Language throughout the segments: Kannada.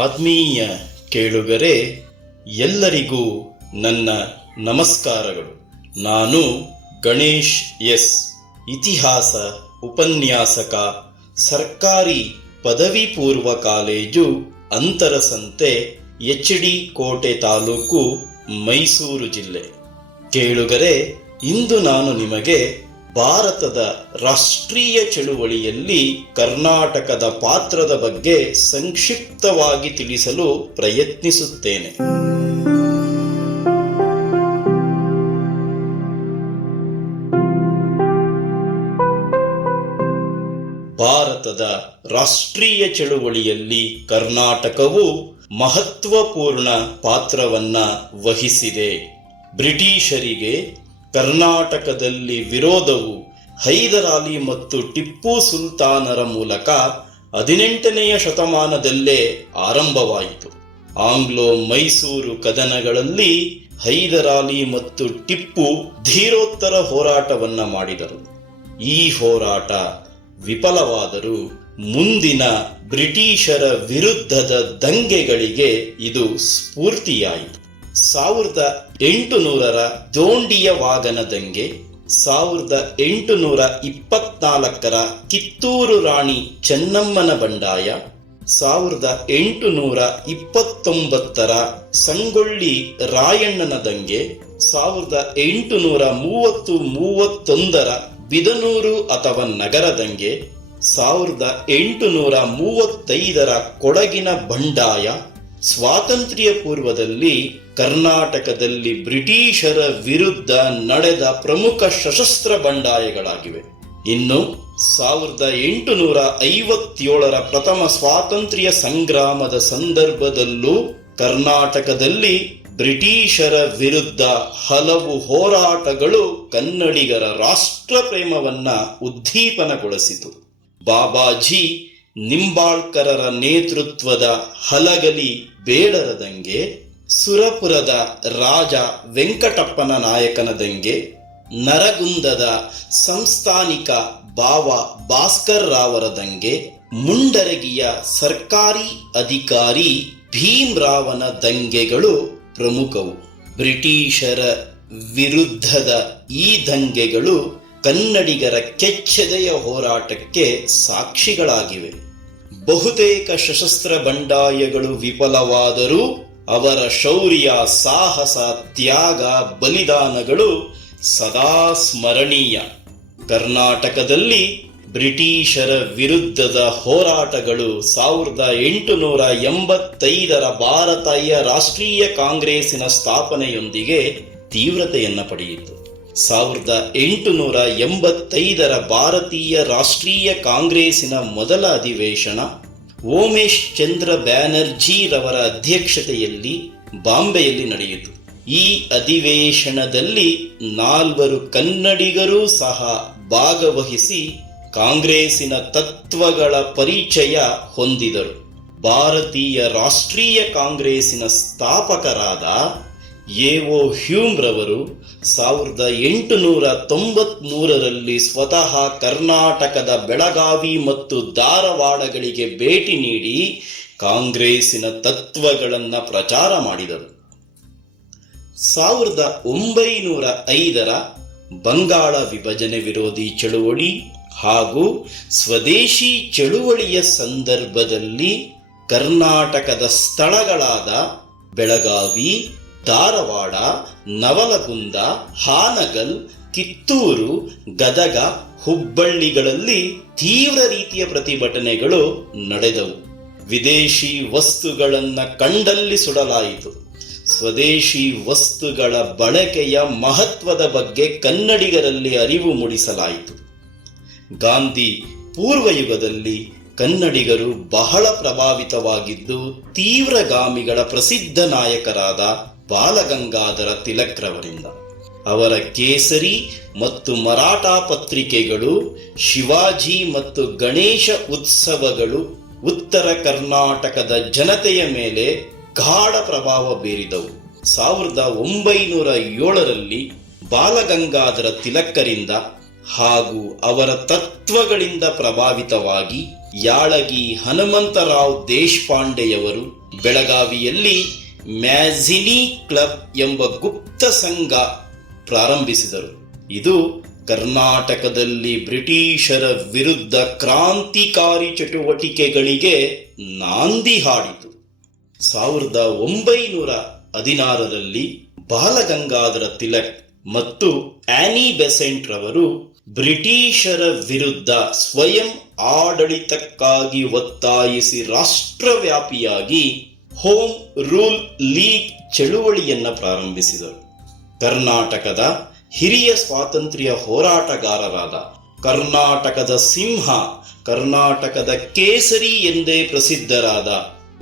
ಆತ್ಮೀಯ ಕೇಳುಗರೆ, ಎಲ್ಲರಿಗೂ ನನ್ನ ನಮಸ್ಕಾರಗಳು. ನಾನು ಗಣೇಶ್ ಎಸ್. ಇತಿಹಾಸ ಉಪನ್ಯಾಸಕ, ಸರ್ಕಾರಿ ಪದವಿ ಪೂರ್ವ ಕಾಲೇಜು ಅಂತರಸಂತೆ ಎಚ್ ಡಿ ಕೋಟೆ ತಾಲೂಕು ಮೈಸೂರು ಜಿಲ್ಲೆ. ಕೇಳುಗರೆ, ಇಂದು ನಾನು ನಿಮಗೆ ಭಾರತದ ರಾಷ್ಟ್ರೀಯ ಚಳುವಳಿಯಲ್ಲಿ ಕರ್ನಾಟಕದ ಪಾತ್ರದ ಬಗ್ಗೆ ಸಂಕ್ಷಿಪ್ತವಾಗಿ ತಿಳಿಸಲು ಪ್ರಯತ್ನಿಸುತ್ತೇನೆ. ಭಾರತದ ರಾಷ್ಟ್ರೀಯ ಚಳುವಳಿಯಲ್ಲಿ ಕರ್ನಾಟಕವು ಮಹತ್ವಪೂರ್ಣ ಪಾತ್ರವನ್ನ ವಹಿಸಿದೆ. ಬ್ರಿಟಿಷರಿಗೆ ಕರ್ನಾಟಕದಲ್ಲಿ ವಿರೋಧವು ಹೈದರಾಲಿ ಮತ್ತು ಟಿಪ್ಪು ಸುಲ್ತಾನರ ಮೂಲಕ ಹದಿನೆಂಟನೆಯ ಶತಮಾನದಲ್ಲೇ ಆರಂಭವಾಯಿತು. ಆಂಗ್ಲೋ ಮೈಸೂರು ಕದನಗಳಲ್ಲಿ ಹೈದರಾಲಿ ಮತ್ತು ಟಿಪ್ಪು ಧೀರೋತ್ತರ ಹೋರಾಟವನ್ನ ಮಾಡಿದರು. ಈ ಹೋರಾಟ ವಿಫಲವಾದರೂ ಮುಂದಿನ ಬ್ರಿಟಿಷರ ವಿರುದ್ಧದ ದಂಗೆಗಳಿಗೆ ಇದು ಸ್ಫೂರ್ತಿಯಾಯಿತು. ಸಾವಿರದ ಎಂಟುನೂರರ ದೋಂಡಿಯ ವಾಗನ ದಂಗೆ ಸಾವಿರದ ಎಂಟುನೂರ ಇಪ್ಪತ್ನಾಲ್ಕರ ಕಿತ್ತೂರು ರಾಣಿ ಚೆನ್ನಮ್ಮನ ಬಂಡಾಯ, ಸಾವಿರದ ಎಂಟುನೂರ ಇಪ್ಪತ್ತೊಂಬತ್ತರ ಸಂಗೊಳ್ಳಿ ರಾಯಣ್ಣನ ದಂಗೆ ಸಾವಿರದ ಎಂಟುನೂರ ಮೂವತ್ತು ಮೂವತ್ತೊಂದರ ಬಿದನೂರು ಅಥವಾ ನಗರ ದಂಗೆ ಸಾವಿರದ ಎಂಟುನೂರ ಮೂವತ್ತೈದರ ಕೊಡಗಿನ ಬಂಡಾಯ ಸ್ವಾತಂತ್ರ್ಯ ಪೂರ್ವದಲ್ಲಿ ಕರ್ನಾಟಕದಲ್ಲಿ ಬ್ರಿಟಿಷರ ವಿರುದ್ಧ ನಡೆದ ಪ್ರಮುಖ ಸಶಸ್ತ್ರ ಬಂಡಾಯಗಳಾಗಿವೆ. ಇನ್ನು ಸಾವಿರದ ಎಂಟುನೂರ ಐವತ್ತೇಳರ ಪ್ರಥಮ ಸ್ವಾತಂತ್ರ್ಯ ಸಂಗ್ರಾಮದ ಸಂದರ್ಭದಲ್ಲೂ ಕರ್ನಾಟಕದಲ್ಲಿ ಬ್ರಿಟಿಷರ ವಿರುದ್ಧ ಹಲವು ಹೋರಾಟಗಳು ಕನ್ನಡಿಗರ ರಾಷ್ಟ್ರ ಪ್ರೇಮವನ್ನ ಉದ್ದೀಪನಗೊಳಿಸಿತು. ಬಾಬಾಜಿ ನಿಂಬಾಳ್ಕರರ ನೇತೃತ್ವದ ಹಲಗಲಿ ಬೇಡರ ದಂಗೆ ಸುರಪುರದ ರಾಜ ವೆಂಕಟಪ್ಪನ ನಾಯಕನ ದಂಗೆ ನರಗುಂದದ ಸಂಸ್ಥಾನಿಕ ಬಾವ ಭಾಸ್ಕರ್ ರಾವರ ದಂಗೆ ಮುಂಡರಗಿಯ ಸರ್ಕಾರಿ ಅಧಿಕಾರಿ ಭೀಮ್ರಾವನ ದಂಗೆಗಳು ಪ್ರಮುಖವು. ಬ್ರಿಟಿಷರ ವಿರುದ್ಧದ ಈ ದಂಗೆಗಳು ಕನ್ನಡಿಗರ ಕೆಚ್ಚೆದೆಯ ಹೋರಾಟಕ್ಕೆ ಸಾಕ್ಷಿಗಳಾಗಿವೆ. ಬಹುತೇಕ ಸಶಸ್ತ್ರ ಬಂಡಾಯಗಳು ವಿಫಲವಾದರೂ ಅವರ ಶೌರ್ಯ, ಸಾಹಸ, ತ್ಯಾಗ, ಬಲಿದಾನಗಳು ಸದಾ ಸ್ಮರಣೀಯ. ಕರ್ನಾಟಕದಲ್ಲಿ ಬ್ರಿಟಿಷರ ವಿರುದ್ಧದ ಹೋರಾಟಗಳು ಸಾವಿರದ ಎಂಟುನೂರ ಎಂಬತ್ತೈದರ ಭಾರತೀಯ ರಾಷ್ಟ್ರೀಯ ಕಾಂಗ್ರೆಸ್ಸಿನ ಸ್ಥಾಪನೆಯೊಂದಿಗೆ ತೀವ್ರತೆಯನ್ನು ಪಡೆಯಿತು. ಸಾವಿರದ ಎಂಟುನೂರ ಎಂಬತ್ತೈದರ ಭಾರತೀಯ ರಾಷ್ಟ್ರೀಯ ಕಾಂಗ್ರೆಸ್ಸಿನ ಮೊದಲ ಅಧಿವೇಶನ ಓಮೇಶ್ ಚಂದ್ರ ಬ್ಯಾನರ್ಜಿರವರ ಅಧ್ಯಕ್ಷತೆಯಲ್ಲಿ ಬಾಂಬೆಯಲ್ಲಿ ನಡೆಯಿತು. ಈ ಅಧಿವೇಶನದಲ್ಲಿ ನಾಲ್ವರು ಕನ್ನಡಿಗರೂ ಸಹ ಭಾಗವಹಿಸಿ ಕಾಂಗ್ರೆಸ್ಸಿನ ತತ್ವಗಳ ಪರಿಚಯ ಹೊಂದಿದರು. ಭಾರತೀಯ ರಾಷ್ಟ್ರೀಯ ಕಾಂಗ್ರೆಸ್ಸಿನ ಸ್ಥಾಪಕರಾದ ಎಒ ಹ್ಯೂಮ್ ರವರು ಸಾವಿರದ ಎಂಟುನೂರ ತೊಂಬತ್ಮೂರರಲ್ಲಿ ಸ್ವತಃ ಕರ್ನಾಟಕದ ಬೆಳಗಾವಿ ಮತ್ತು ಧಾರವಾಡಗಳಿಗೆ ಭೇಟಿ ನೀಡಿ ಕಾಂಗ್ರೆಸ್ಸಿನ ತತ್ವಗಳನ್ನು ಪ್ರಚಾರ ಮಾಡಿದರು. ಸಾವಿರದ ಒಂಬೈನೂರ ಐದರ ಬಂಗಾಳ ವಿಭಜನೆ ವಿರೋಧಿ ಚಳುವಳಿ ಹಾಗೂ ಸ್ವದೇಶಿ ಚಳುವಳಿಯ ಸಂದರ್ಭದಲ್ಲಿ ಕರ್ನಾಟಕದ ಸ್ಥಳಗಳಾದ ಬೆಳಗಾವಿ ಧಾರವಾಡ, ನವಲಗುಂದ, ಹಾನಗಲ್, ಕಿತ್ತೂರು, ಗದಗ ಹುಬ್ಬಳ್ಳಿಗಳಲ್ಲಿ ತೀವ್ರ ರೀತಿಯ ಪ್ರತಿಭಟನೆಗಳು ನಡೆದವು. ವಿದೇಶಿ ವಸ್ತುಗಳನ್ನು ಕಂಡಲ್ಲಿ ಸುಡಲಾಯಿತು. ಸ್ವದೇಶಿ ವಸ್ತುಗಳ ಬಳಕೆಯ ಮಹತ್ವದ ಬಗ್ಗೆ ಕನ್ನಡಿಗರಲ್ಲಿ ಅರಿವು ಮೂಡಿಸಲಾಯಿತು. ಗಾಂಧಿ ಪೂರ್ವಯುಗದಲ್ಲಿ ಕನ್ನಡಿಗರು ಬಹಳ ಪ್ರಭಾವಿತವಾಗಿದ್ದು ತೀವ್ರಗಾಮಿಗಳ ಪ್ರಸಿದ್ಧ ನಾಯಕರಾದ ಬಾಲಗಂಗಾಧರ ತಿಲಕ್ರವರಿಂದ. ಅವರ ಕೇಸರಿ ಮತ್ತು ಮರಾಠ ಪತ್ರಿಕೆಗಳು, ಶಿವಾಜಿ ಮತ್ತು ಗಣೇಶ ಉತ್ಸವಗಳು ಉತ್ತರ ಕರ್ನಾಟಕದ ಜನತೆಯ ಮೇಲೆ ಗಾಢ ಪ್ರಭಾವ ಬೀರಿದವು. ಸಾವಿರದ ಒಂಬೈನೂರ ಏಳರಲ್ಲಿ ಬಾಲಗಂಗಾಧರ ತಿಲಕ್ಕರಿಂದ ಹಾಗೂ ಅವರ ತತ್ವಗಳಿಂದ ಪ್ರಭಾವಿತವಾಗಿ ಯಾಳಗಿ ಹನುಮಂತರಾವ್ ದೇಶಪಾಂಡೆಯವರು ಬೆಳಗಾವಿಯಲ್ಲಿ ಮ್ಯಾಜಿನಿ ಕ್ಲಬ್ ಎಂಬ ಗುಪ್ತ ಸಂಘ ಪ್ರಾರಂಭಿಸಿದರು. ಇದು ಕರ್ನಾಟಕದಲ್ಲಿ ಬ್ರಿಟಿಷರ ವಿರುದ್ಧ ಕ್ರಾಂತಿಕಾರಿ ಚಟುವಟಿಕೆಗಳಿಗೆ ನಾಂದಿ ಹಾಡಿತು. ಸಾವಿರದ ಒಂಬೈನೂರ ಹದಿನಾರರಲ್ಲಿ ಬಾಲಗಂಗಾಧರ ತಿಲಕ್ ಮತ್ತು ಆನಿ ಬೆಸೆಂಟ್ ರವರು ಬ್ರಿಟಿಷರ ವಿರುದ್ಧ ಸ್ವಯಂ ಆಡಳಿತಕ್ಕಾಗಿ ಒತ್ತಾಯಿಸಿ ರಾಷ್ಟ್ರವ್ಯಾಪಿಯಾಗಿ ಹೋಮ್ ರೂಲ್ ಲೀಗ್ ಚಳುವಳಿಯನ್ನ ಪ್ರಾರಂಭಿಸಿದರು. ಕರ್ನಾಟಕದ ಹಿರಿಯ ಸ್ವಾತಂತ್ರ್ಯ ಹೋರಾಟಗಾರರಾದ ಕರ್ನಾಟಕದ ಸಿಂಹ, ಕರ್ನಾಟಕದ ಕೇಸರಿ ಎಂದೇ ಪ್ರಸಿದ್ಧರಾದ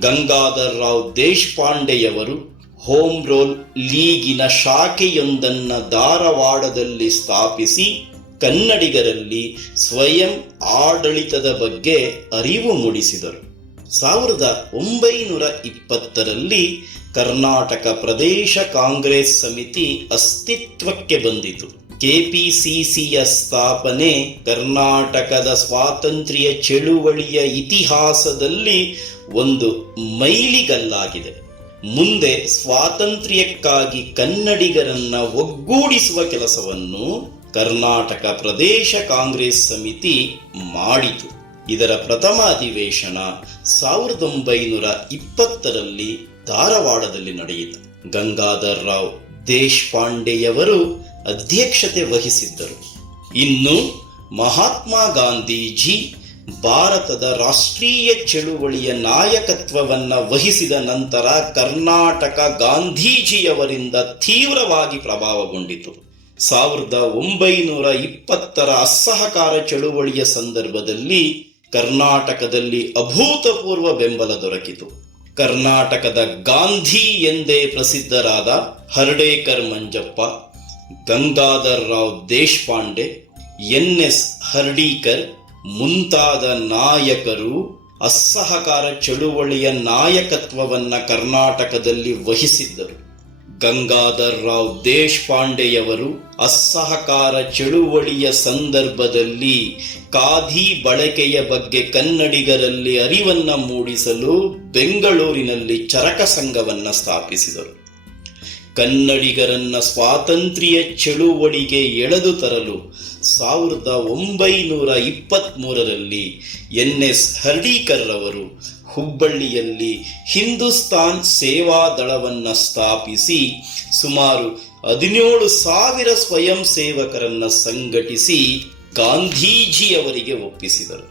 ಗಂಗಾಧರ್ ರಾವ್ ದೇಶಪಾಂಡೆಯವರು ಹೋಮ್ ರೋಲ್ ಲೀಗಿನ ಶಾಖೆಯೊಂದನ್ನು ಧಾರವಾಡದಲ್ಲಿ ಸ್ಥಾಪಿಸಿ ಕನ್ನಡಿಗರಲ್ಲಿ ಸ್ವಯಂ ಆಡಳಿತದ ಬಗ್ಗೆ ಅರಿವು ಮೂಡಿಸಿದರು. ಸಾವಿರದ ಒಂಬೈನೂರ ಇಪ್ಪತ್ತರಲ್ಲಿ ಕರ್ನಾಟಕ ಪ್ರದೇಶ ಕಾಂಗ್ರೆಸ್ ಸಮಿತಿ ಅಸ್ತಿತ್ವಕ್ಕೆ ಬಂದಿತು. ಕೆಪಿಸಿಸಿಯ ಸ್ಥಾಪನೆ ಕರ್ನಾಟಕದ ಸ್ವಾತಂತ್ರ್ಯ ಚಳುವಳಿಯ ಇತಿಹಾಸದಲ್ಲಿ ಒಂದು ಮೈಲಿಗಲ್ಲಾಗಿದೆ. ಮುಂದೆ ಸ್ವಾತಂತ್ರ್ಯಕ್ಕಾಗಿ ಕನ್ನಡಿಗರನ್ನ ಒಗ್ಗೂಡಿಸುವ ಕೆಲಸವನ್ನು ಕರ್ನಾಟಕ ಪ್ರದೇಶ ಕಾಂಗ್ರೆಸ್ ಸಮಿತಿ ಮಾಡಿತು. ಇದರ ಪ್ರಥಮ ಅಧಿವೇಶನ ಸಾವಿರದ ಒಂಬೈನೂರ ಇಪ್ಪತ್ತರಲ್ಲಿ ಧಾರವಾಡದಲ್ಲಿ ನಡೆಯಿತು. ಗಂಗಾಧರ್ ರಾವ್ ದೇಶಪಾಂಡೆಯವರು ಅಧ್ಯಕ್ಷತೆ ವಹಿಸಿದ್ದರು. ಇನ್ನು ಮಹಾತ್ಮ ಗಾಂಧೀಜಿ ಭಾರತದ ರಾಷ್ಟ್ರೀಯ ಚಳುವಳಿಯ ನಾಯಕತ್ವವನ್ನು ವಹಿಸಿದ ನಂತರ ಕರ್ನಾಟಕ ಗಾಂಧೀಜಿಯವರಿಂದ ತೀವ್ರವಾಗಿ ಪ್ರಭಾವಗೊಂಡಿತು. ಸಾವಿರದ ಒಂಬೈನೂರ ಇಪ್ಪತ್ತರ ಅಸಹಕಾರ ಚಳುವಳಿಯ ಸಂದರ್ಭದಲ್ಲಿ ಕರ್ನಾಟಕದಲ್ಲಿ ಅಭೂತಪೂರ್ವ ಬೆಂಬಲ ದೊರಕಿತು. ಕರ್ನಾಟಕದ ಗಾಂಧಿ ಎಂದೇ ಪ್ರಸಿದ್ಧರಾದ ಹರ್ಡೇಕರ್ ಮಂಜಪ್ಪ, ಗಂಗಾಧರ್ ರಾವ್ ದೇಶಪಾಂಡೆ, ಎನ್ ಎಸ್ ಹರ್ಡೀಕರ್ ಮುಂತಾದ ನಾಯಕರು ಅಸಹಕಾರ ಚಳುವಳಿಯ ನಾಯಕತ್ವವನ್ನು ಕರ್ನಾಟಕದಲ್ಲಿ ವಹಿಸಿದ್ದರು. ಗಂಗಾಧರ್ ರಾವ್ ದೇಶಪಾಂಡೆಯವರು ಅಸಹಕಾರ ಚಳುವಳಿಯ ಸಂದರ್ಭದಲ್ಲಿ ಖಾದಿ ಬಳಕೆಯ ಬಗ್ಗೆ ಕನ್ನಡಿಗರಲ್ಲಿ ಅರಿವನ್ನು ಮೂಡಿಸಲು ಬೆಂಗಳೂರಿನಲ್ಲಿ ಚರಕ ಸಂಘವನ್ನು ಸ್ಥಾಪಿಸಿದರು. ಕನ್ನಡಿಗರನ್ನ ಸ್ವಾತಂತ್ರ್ಯ ಚಳುವಳಿಗೆ ಎಳೆದು ತರಲು ಸಾವಿರದ ಒಂಬೈನೂರ ಇಪ್ಪತ್ತ್ಮೂರರಲ್ಲಿ ಎನ್ ಎಸ್ ಹರ್ಡೀಕರ್ ರವರು ಹುಬ್ಬಳ್ಳಿಯಲ್ಲಿ ಹಿಂದೂಸ್ತಾನ್ ಸೇವಾ ದಳವನ್ನು ಸ್ಥಾಪಿಸಿ ಸುಮಾರು ಹದಿನೇಳು ಸಾವಿರ ಸ್ವಯಂ ಸೇವಕರನ್ನ ಸಂಘಟಿಸಿ ಗಾಂಧೀಜಿಯವರಿಗೆ ಒಪ್ಪಿಸಿದರು.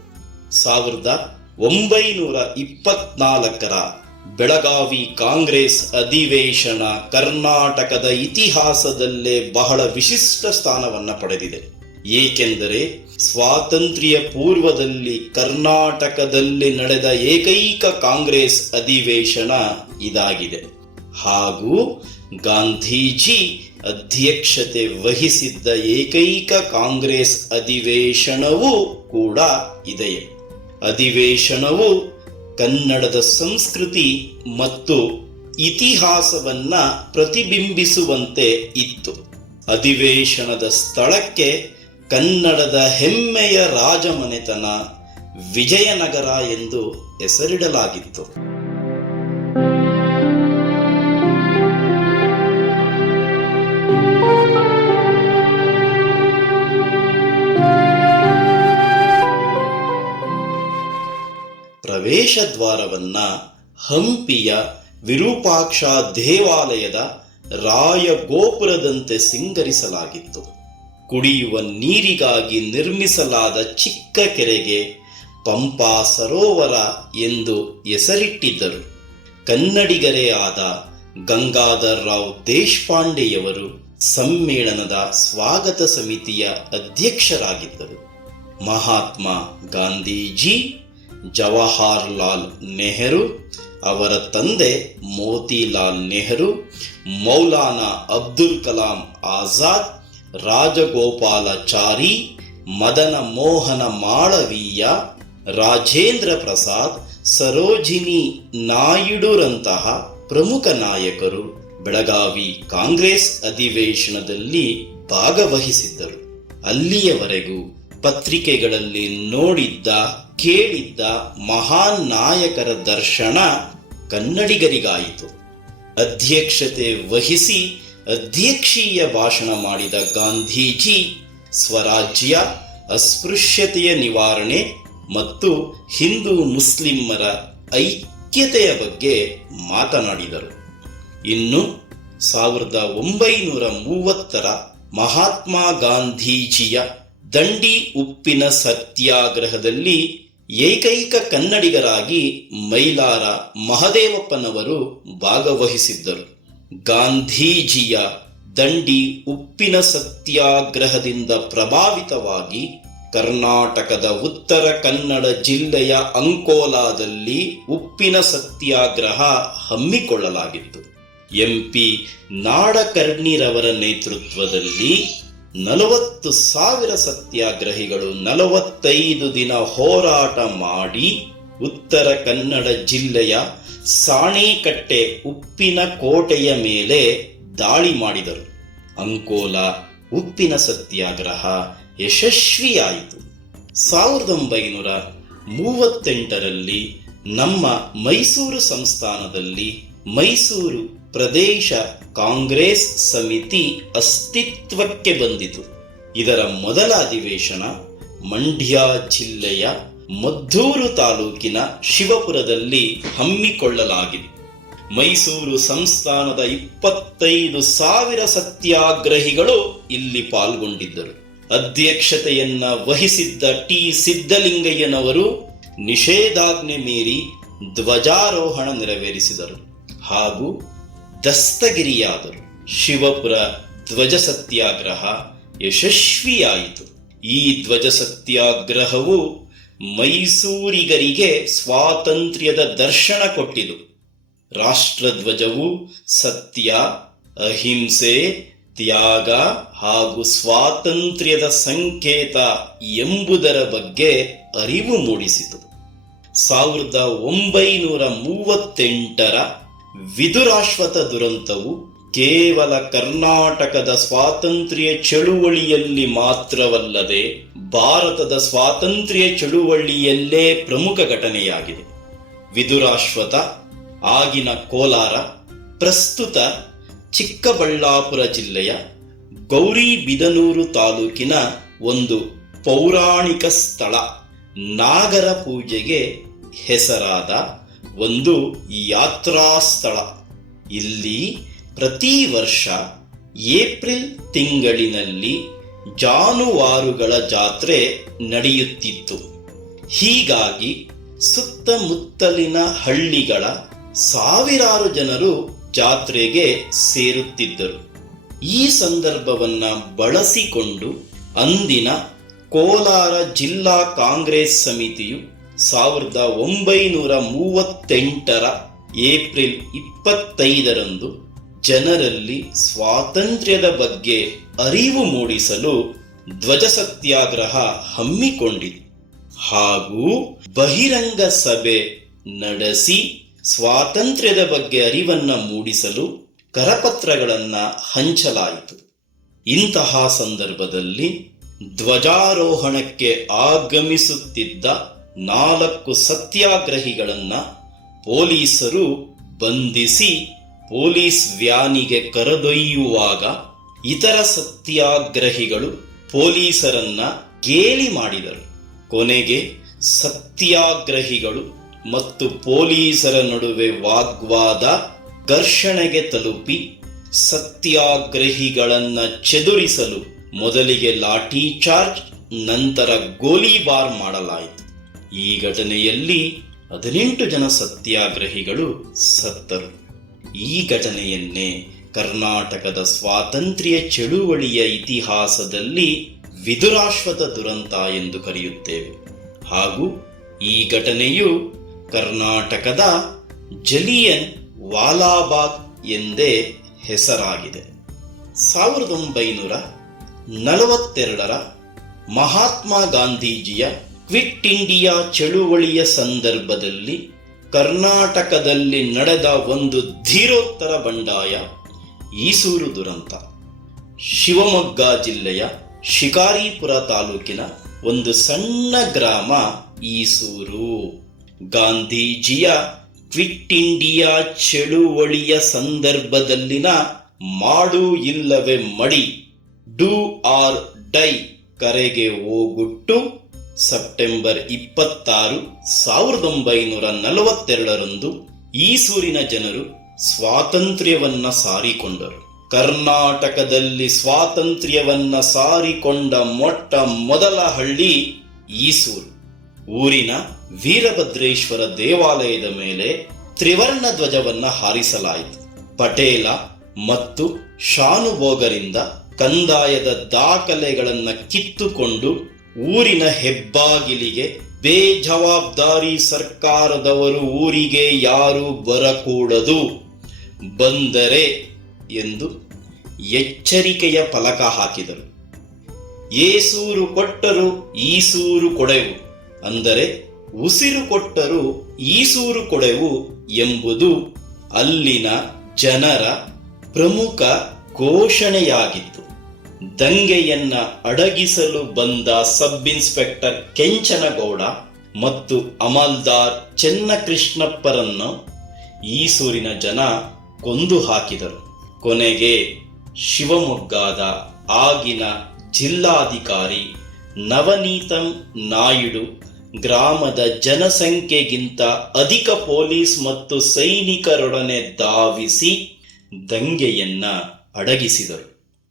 ಸಾವಿರದ ಒಂಬೈನೂರ ಇಪ್ಪತ್ನಾಲ್ಕರ ಬೆಳಗಾವಿ ಕಾಂಗ್ರೆಸ್ ಅಧಿವೇಶನ ಕರ್ನಾಟಕದ ಇತಿಹಾಸದಲ್ಲೇ ಬಹಳ ವಿಶಿಷ್ಟ ಸ್ಥಾನವನ್ನು ಪಡೆದಿದೆ. ಏಕೆಂದರೆ ಸ್ವಾತಂತ್ರ್ಯ ಪೂರ್ವದಲ್ಲಿ ಕರ್ನಾಟಕದಲ್ಲಿ ನಡೆದ ಏಕೈಕ ಕಾಂಗ್ರೆಸ್ ಅಧಿವೇಶನ ಇದಾಗಿದೆ. ಹಾಗೂ ಗಾಂಧೀಜಿ ಅಧ್ಯಕ್ಷತೆ ವಹಿಸಿದ್ದ ಏಕೈಕ ಕಾಂಗ್ರೆಸ್ ಅಧಿವೇಶನವೂ ಕೂಡ ಇದೆಯೇ ಅಧಿವೇಶನವು ಕನ್ನಡದ ಸಂಸ್ಕೃತಿ ಮತ್ತು ಇತಿಹಾಸವನ್ನ ಪ್ರತಿಬಿಂಬಿಸುವಂತೆ ಇತ್ತು. ಅಧಿವೇಶನದ ಸ್ಥಳಕ್ಕೆ ಕನ್ನಡದ ಹೆಮ್ಮೆಯ ರಾಜಮನೆತನ ವಿಜಯನಗರ ಎಂದು ಹೆಸರಿಡಲಾಗಿತ್ತು. ಪ್ರವೇಶ ದ್ವಾರವನ್ನ ಹಂಪಿಯ ವಿರೂಪಾಕ್ಷ ದೇವಾಲಯದ ರಾಯ ಗೋಪುರದಂತೆ ಸಿಂಗರಿಸಲಾಗಿತ್ತು. ಕುಡಿಯುವ ನೀರಿಗಾಗಿ ನಿರ್ಮಿಸಲಾದ ಚಿಕ್ಕ ಕೆರೆಗೆ ಪಂಪಾ ಸರೋವರ ಎಂದು ಹೆಸರಿಟ್ಟಿದ್ದರು. ಕನ್ನಡಿಗರೇ ಆದ ಗಂಗಾಧರ್ ರಾವ್ ದೇಶಪಾಂಡೆಯವರು ಸಮ್ಮೇಳನದ ಸ್ವಾಗತ ಸಮಿತಿಯ ಅಧ್ಯಕ್ಷರಾಗಿದ್ದರು. ಮಹಾತ್ಮ ಗಾಂಧೀಜಿ, ಜವಾಹರ್ಲಾಲ್ ನೆಹರು, ಅವರ ತಂದೆ ಮೋತಿಲಾಲ್ ನೆಹರು, ಮೌಲಾನಾ ಅಬ್ದುಲ್ ಕಲಾಂ ಆಜಾದ್ ರಾಜಗೋಪಾಲಾಚಾರಿ, ಮದನ ಮೋಹನ ಮಾಳವೀಯ, ರಾಜೇಂದ್ರ ಪ್ರಸಾದ್, ಸರೋಜಿನಿ ನಾಯ್ಡುರಂತಹ ಪ್ರಮುಖ ನಾಯಕರು ಬೆಳಗಾವಿ ಕಾಂಗ್ರೆಸ್ ಅಧಿವೇಶನದಲ್ಲಿ ಭಾಗವಹಿಸಿದ್ದರು. ಅಲ್ಲಿಯವರೆಗೂ ಪತ್ರಿಕೆಗಳಲ್ಲಿ ನೋಡಿದ್ದ, ಕೇಳಿದ್ದ ಮಹಾನ್ ನಾಯಕರ ದರ್ಶನ ಕನ್ನಡಿಗರಿಗಾಯಿತು. ಅಧ್ಯಕ್ಷತೆ ವಹಿಸಿ ಅಧ್ಯಕ್ಷೀಯ ಭಾಷಣ ಮಾಡಿದ ಗಾಂಧೀಜಿ, ಸ್ವರಾಜ್ಯ, ಅಸ್ಪೃಶ್ಯತೆಯ ನಿವಾರಣೆ ಮತ್ತು ಹಿಂದೂ ಮುಸ್ಲಿಮರ ಐಕ್ಯತೆಯ ಬಗ್ಗೆ ಮಾತನಾಡಿದರು. ಇನ್ನು ಸಾವಿರದ ಒಂಬೈನೂರ ಮೂವತ್ತರ ಮಹಾತ್ಮ ಗಾಂಧೀಜಿಯ ದಂಡಿ ಉಪ್ಪಿನ ಸತ್ಯಾಗ್ರಹದಲ್ಲಿ ಏಕೈಕ ಕನ್ನಡಿಗರಾಗಿ ಮೈಲಾರ ಮಹದೇವಪ್ಪನವರು ಭಾಗವಹಿಸಿದ್ದರು. ಗಾಂಧೀಜಿಯ ದಂಡಿ ಉಪ್ಪಿನ ಸತ್ಯಾಗ್ರಹದಿಂದ ಪ್ರಭಾವಿತವಾಗಿ ಕರ್ನಾಟಕದ ಉತ್ತರ ಕನ್ನಡ ಜಿಲ್ಲೆಯ ಅಂಕೋಲಾದಲ್ಲಿ ಉಪ್ಪಿನ ಸತ್ಯಾಗ್ರಹ ಹಮ್ಮಿಕೊಳ್ಳಲಾಗಿತ್ತು. ಎಂಪಿ ನಾಡಕರ್ಣಿರವರ ನೇತೃತ್ವದಲ್ಲಿ ನಲವತ್ತು ಸಾವಿರ ಸತ್ಯಾಗ್ರಹಿಗಳು ನಲವತ್ತೈದು ದಿನ ಹೋರಾಟ ಮಾಡಿ ಉತ್ತರ ಕನ್ನಡ ಜಿಲ್ಲೆಯ ಸಾಣೇಕಟ್ಟೆ ಉಪ್ಪಿನ ಕೋಟೆಯ ಮೇಲೆ ದಾಳಿ ಮಾಡಿದರು. ಅಂಕೋಲ ಉಪ್ಪಿನ ಸತ್ಯಾಗ್ರಹ ಯಶಸ್ವಿಯಾಯಿತು. ಸಾವಿರದ ಒಂಬೈನೂರ ಮೂವತ್ತೆಂಟರಲ್ಲಿ ನಮ್ಮ ಮೈಸೂರು ಸಂಸ್ಥಾನದಲ್ಲಿ ಮೈಸೂರು ಪ್ರದೇಶ ಕಾಂಗ್ರೆಸ್ ಸಮಿತಿ ಅಸ್ತಿತ್ವಕ್ಕೆ ಬಂದಿತು. ಇದರ ಮೊದಲ ಅಧಿವೇಶನ ಮಂಡ್ಯ ಜಿಲ್ಲೆಯ ಮದ್ದೂರು ತಾಲೂಕಿನ ಶಿವಪುರದಲ್ಲಿ ಹಮ್ಮಿಕೊಳ್ಳಲಾಗಿದೆ. ಮೈಸೂರು ಸಂಸ್ಥಾನದ ಇಪ್ಪತ್ತೈದು ಸಾವಿರ ಸತ್ಯಾಗ್ರಹಿಗಳು ಇಲ್ಲಿ ಪಾಲ್ಗೊಂಡಿದ್ದರು. ಅಧ್ಯಕ್ಷತೆಯನ್ನ ವಹಿಸಿದ್ದ ಟಿ. ಸಿದ್ದಲಿಂಗಯ್ಯನವರು ನಿಷೇಧಾಜ್ಞೆ ಮೀರಿ ಧ್ವಜಾರೋಹಣ ನೆರವೇರಿಸಿದರು ಹಾಗೂ ದಸ್ತಗಿರಿಯಾದರು. ಶಿವಪುರ ಧ್ವಜ ಸತ್ಯಾಗ್ರಹ ಯಶಸ್ವಿಯಾಯಿತು. ಈ ಧ್ವಜ ಸತ್ಯಾಗ್ರಹವು ಮೈಸೂರಿಗರಿಗೆ ಸ್ವಾತಂತ್ರ್ಯದ ದರ್ಶನ ಕೊಟ್ಟಿತು. ರಾಷ್ಟ್ರಧ್ವಜವು ಸತ್ಯ, ಅಹಿಂಸೆ, ತ್ಯಾಗ ಹಾಗೂ ಸ್ವಾತಂತ್ರ್ಯದ ಸಂಕೇತ ಎಂಬುದರ ಬಗ್ಗೆ ಅರಿವು ಮೂಡಿಸಿತು. ಸಾವಿರದ ಒಂಬೈನೂರ ಮೂವತ್ತೆಂಟರ ವಿದುರಾಶ್ವತ ದುರಂತವು ಕೇವಲ ಕರ್ನಾಟಕದ ಸ್ವಾತಂತ್ರ್ಯ ಚಳುವಳಿಯಲ್ಲಿ ಮಾತ್ರವಲ್ಲದೆ ಭಾರತದ ಸ್ವಾತಂತ್ರ್ಯ ಚಳುವಳಿಯಲ್ಲೇ ಪ್ರಮುಖ ಘಟನೆಯಾಗಿದೆ. ವಿದುರಾಶ್ವತ, ಆಗಿನ ಕೋಲಾರ, ಪ್ರಸ್ತುತ ಚಿಕ್ಕಬಳ್ಳಾಪುರ ಜಿಲ್ಲೆಯ ಗೌರಿಬಿದನೂರು ತಾಲೂಕಿನ ಒಂದು ಪೌರಾಣಿಕ ಸ್ಥಳ ನಾಗರ ಪೂಜೆಗೆ ಹೆಸರಾದ ಒಂದು ಯಾತ್ರಾ ಸ್ಥಳ. ಇಲ್ಲಿ ಪ್ರತಿ ವರ್ಷ ಏಪ್ರಿಲ್ ತಿಂಗಳಿನಲ್ಲಿ ಜಾನುವಾರುಗಳ ಜಾತ್ರೆ ನಡೆಯುತ್ತಿತ್ತು. ಹೀಗಾಗಿ ಸುತ್ತಮುತ್ತಲಿನ ಹಳ್ಳಿಗಳ ಸಾವಿರಾರು ಜನರು ಜಾತ್ರೆಗೆ ಸೇರುತ್ತಿದ್ದರು. ಈ ಸಂದರ್ಭವನ್ನ ಬಳಸಿಕೊಂಡು ಅಂದಿನ ಕೋಲಾರ ಜಿಲ್ಲಾ ಕಾಂಗ್ರೆಸ್ ಸಮಿತಿಯು ಸಾವಿರದ ಒಂಬೈನೂರ ಮೂವತ್ತೆಂಟರ ಏಪ್ರಿಲ್ ಇಪ್ಪತ್ತೈದರಂದು ಜನರಲ್ಲಿ ಸ್ವಾತಂತ್ರ್ಯದ ಬಗ್ಗೆ ಅರಿವು ಮೂಡಿಸಲು ಧ್ವಜ ಸತ್ಯಾಗ್ರಹ ಹಮ್ಮಿಕೊಂಡಿತು. ಹಾಗೂ ಬಹಿರಂಗ ಸಭೆ ನಡೆಸಿ ಸ್ವಾತಂತ್ರ್ಯದ ಬಗ್ಗೆ ಅರಿವನ್ನ ಮೂಡಿಸಲು ಕರಪತ್ರಗಳನ್ನು ಹಂಚಲಾಯಿತು. ಇಂತಹ ಸಂದರ್ಭದಲ್ಲಿ ಧ್ವಜಾರೋಹಣಕ್ಕೆ ಆಗಮಿಸುತ್ತಿದ್ದ ನಾಲ್ಕು ಸತ್ಯಾಗ್ರಹಿಗಳನ್ನು ಪೊಲೀಸರು ಬಂಧಿಸಿ ಪೊಲೀಸ್ ವ್ಯಾನಿಗೆ ಕರೆದೊಯ್ಯುವಾಗ ಇತರ ಸತ್ಯಾಗ್ರಹಿಗಳು ಪೊಲೀಸರನ್ನ ಗೇಲಿ ಮಾಡಿದರು. ಕೊನೆಗೆ ಸತ್ಯಾಗ್ರಹಿಗಳು ಮತ್ತು ಪೊಲೀಸರ ನಡುವೆ ವಾಗ್ವಾದ ಘರ್ಷಣೆಗೆ ತಲುಪಿ ಸತ್ಯಾಗ್ರಹಿಗಳನ್ನ ಚೆದುರಿಸಲು ಮೊದಲಿಗೆ ಲಾಠಿ ಚಾರ್ಜ್, ನಂತರ ಗೋಲಿಬಾರ್ ಮಾಡಲಾಯಿತು. ಈ ಘಟನೆಯಲ್ಲಿ ಹದಿನೆಂಟು ಜನ ಸತ್ಯಾಗ್ರಹಿಗಳು ಸತ್ತರು. ಈ ಘಟನೆಯನ್ನೇ ಕರ್ನಾಟಕದ ಸ್ವಾತಂತ್ರ್ಯ ಚಳುವಳಿಯ ಇತಿಹಾಸದಲ್ಲಿ ವಿದುರಾಶ್ವತ ದುರಂತ ಎಂದು ಕರೆಯುತ್ತೇವೆ. ಹಾಗೂ ಈ ಘಟನೆಯು ಕರ್ನಾಟಕದ ಜಲಿಯನ್ ವಾಲಾಬಾಗ್ ಎಂದೇ ಹೆಸರಾಗಿದೆ. ಸಾವಿರದ ಒಂಬೈನೂರ ನಲವತ್ತೆರಡರ ಮಹಾತ್ಮ ಗಾಂಧೀಜಿಯ ಕ್ವಿಟ್ ಇಂಡಿಯಾ ಚಳುವಳಿಯ ಸಂದರ್ಭದಲ್ಲಿ ಕರ್ನಾಟಕದಲ್ಲಿ ನಡೆದ ಒಂದು ಧೀರೋತ್ತರ ಬಂಡಾಯ, ಈಸೂರು ದುರಂತ. ಶಿವಮೊಗ್ಗ ಜಿಲ್ಲೆಯ ಶಿಕಾರಿಪುರ ತಾಲೂಕಿನ ಒಂದು ಸಣ್ಣ ಗ್ರಾಮ, ಈಸೂರು. ಗಾಂಧೀಜಿಯ ಕ್ವಿಟ್ ಇಂಡಿಯಾ ಚಳುವಳಿಯ ಸಂದರ್ಭದಲ್ಲಿನ ಮಾಡು ಇಲ್ಲವೇ ಮಡಿ, ಡೂ ಆರ್ ಡೈ ಕರೆಗೆ ಓಗುಟ್ಟು ಸೆಪ್ಟೆಂಬರ್ ಇಪ್ಪತ್ತಾರು ಸಾವಿರದ ಒಂಬೈನೂರ ನಲವತ್ತೆರಡರಂದು ಈಸೂರಿನ ಜನರು ಸ್ವಾತಂತ್ರ್ಯವನ್ನ ಸಾರಿಕೊಂಡರು. ಕರ್ನಾಟಕದಲ್ಲಿ ಸ್ವಾತಂತ್ರ್ಯವನ್ನ ಸಾರಿಕೊಂಡ ಮೊಟ್ಟ ಮೊದಲ ಹಳ್ಳಿ ಈಸೂರು. ಊರಿನ ವೀರಭದ್ರೇಶ್ವರ ದೇವಾಲಯದ ಮೇಲೆ ತ್ರಿವರ್ಣ ಧ್ವಜವನ್ನ ಹಾರಿಸಲಾಯಿತು. ಪಟೇಲ ಮತ್ತು ಶಾನುಭೋಗರಿಂದ ಕಂದಾಯದ ದಾಖಲೆಗಳನ್ನು ಕಿತ್ತುಕೊಂಡು ಊರಿನ ಹೆಬ್ಬಾಗಿಲಿಗೆ ಬೇಜವಾಬ್ದಾರಿ ಸರ್ಕಾರದವರು ಊರಿಗೆ ಯಾರು ಬರಕೂಡದು ಬಂದರೆ ಎಂದು ಎಚ್ಚರಿಕೆಯ ಫಲಕ ಹಾಕಿದರು. ಏಸೂರು ಕೊಟ್ಟರು ಈಸೂರು ಕೊಡೆವು, ಅಂದರೆ ಉಸಿರು ಕೊಟ್ಟರು ಈಸೂರು ಕೊಡೆವು ಎಂಬುದು ಅಲ್ಲಿನ ಜನರ ಪ್ರಮುಖ ಘೋಷಣೆಯಾಗಿತ್ತು. ದಂಗೆಯನ್ನ ಅಡಗಿಸಲು ಬಂದ ಸಬ್ ಇನ್ಸ್ಪೆಕ್ಟರ್ ಕೆಂಚನಗೌಡ ಮತ್ತು ಅಮಲ್ದಾರ್ ಚೆನ್ನಕೃಷ್ಣಪ್ಪರನ್ನು ಈಸೂರಿನ ಜನ ಕೊಂದು ಹಾಕಿದರು. ಕೊನೆಗೆ ಶಿವಮೊಗ್ಗದ ಆಗಿನ ಜಿಲ್ಲಾಧಿಕಾರಿ ನವನೀತಂ ನಾಯ್ಡು ಗ್ರಾಮದ ಜನಸಂಖ್ಯೆಗಿಂತ ಅಧಿಕ ಪೊಲೀಸ್ ಮತ್ತು ಸೈನಿಕರೊಡನೆ ಧಾವಿಸಿ ದಂಗೆಯನ್ನ ಅಡಗಿಸಿದರು.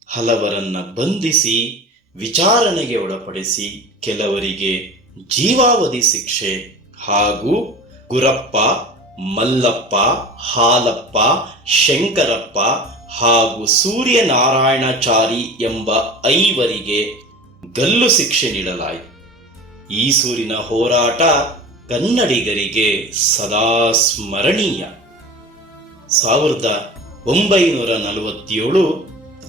ಹಲವರನ್ನ ಬಂಧಿಸಿ, ವಿಚಾರಣೆಗೆ ಒಳಪಡಿಸಿ, ಕೆಲವರಿಗೆ ಜೀವಾವಧಿ ಶಿಕ್ಷೆ ಹಾಗೂ ಗುರಪ್ಪ, ಮಲ್ಲಪ್ಪ, ಹಾಲಪ್ಪ, ಶಂಕರಪ್ಪ ಹಾಗೂ ಸೂರ್ಯನಾರಾಯಣಚಾರಿ ಎಂಬ ಐವರಿಗೆ ಗಲ್ಲು ಶಿಕ್ಷೆ ನೀಡಲಾಯಿತು. ಈಸೂರಿನ ಹೋರಾಟ ಕನ್ನಡಿಗರಿಗೆ ಸದಾ ಸ್ಮರಣೀಯ. ಸಾವಿರದ ಒಂಬೈನೂರ ನಲವತ್ತೇಳು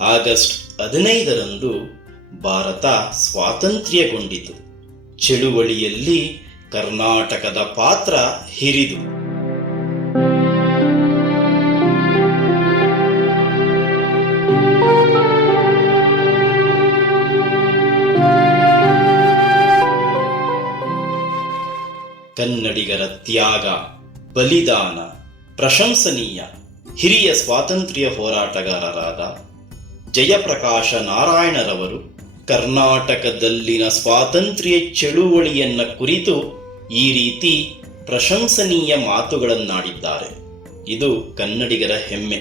ಆಗಸ್ಟ್ ಹದಿನೈದರಂದು ಭಾರತ ಸ್ವಾತಂತ್ರ್ಯಗೊಂಡಿತು. ಚಳುವಳಿಯಲ್ಲಿ ಕರ್ನಾಟಕದ ಪಾತ್ರ ಹಿರಿದು. ಕನ್ನಡಿಗರ ತ್ಯಾಗ, ಬಲಿದಾನ, ಪ್ರಶಂಸನೀಯ, ಹಿರಿಯ ಸ್ವಾತಂತ್ರ್ಯ ಹೋರಾಟಗಾರರಾದ ಜಯಪ್ರಕಾಶ ನಾರಾಯಣರವರು ಕರ್ನಾಟಕದಲ್ಲಿನ ಸ್ವಾತಂತ್ರ್ಯ ಚಳುವಳಿಯನ್ನ ಕುರಿತು ಈ ರೀತಿ ಪ್ರಶಂಸನೀಯ ಮಾತುಗಳನ್ನಾಡಿದ್ದಾರೆ. ಇದು ಕನ್ನಡಿಗರ ಹೆಮ್ಮೆ.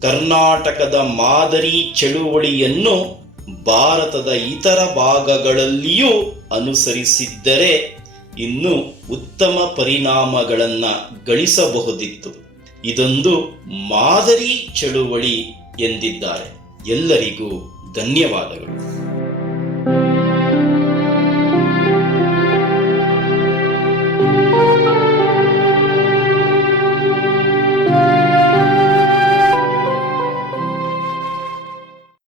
ಕರ್ನಾಟಕದ ಮಾದರಿ ಚಳುವಳಿಯನ್ನು ಭಾರತದ ಇತರ ಭಾಗಗಳಲ್ಲಿಯೂ ಅನುಸರಿಸಿದ್ದರೆ ಇನ್ನು ಉತ್ತಮ ಪರಿಣಾಮಗಳನ್ನು ಗಳಿಸಬಹುದಿತ್ತು. ಇದೊಂದು ಮಾದರಿ ಚಳುವಳಿ ಎಂದಿದ್ದಾರೆ. ಎಲ್ಲರಿಗೂ ಧನ್ಯವಾದಗಳು.